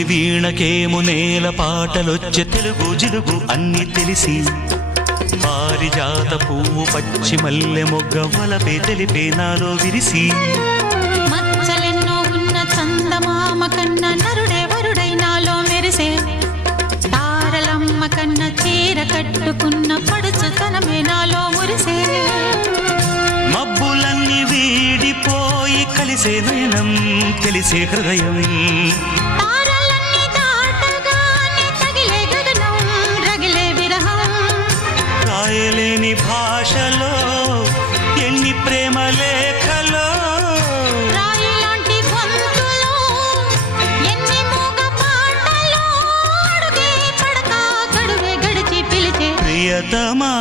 నింగి వీణకేము నేల పాటలొచ్చే తెలుగు జిలుగు అన్ని తెలిసి పారిజాత పువ్వు పచ్చి మల్లె మొగ్గ వలపే తెలిపే నాలో విరిసి మచ్చలెన్నో ఉన్న చందమామ కన్న నరుడే వరుడై నాలో మెరిసే తారలమ్మ కన్న చీర కట్టుకున్న పడుచుతనమే నాలో మురిసే మబ్బులన్నీ వీడిపోయి కలిసే నయనం తెలిసే హృదయం తారలన్నీ దాటగానే తగిలే గగనం రగిలే విరహం రాయలేని భాషలో ఎన్ని ప్రేమ లేఖలో రాయిలాంటి గొంతులో ఎన్ని మూగ పాటలో అడుగే పడక గడువే గడిచి పిలిచే ప్రియతమా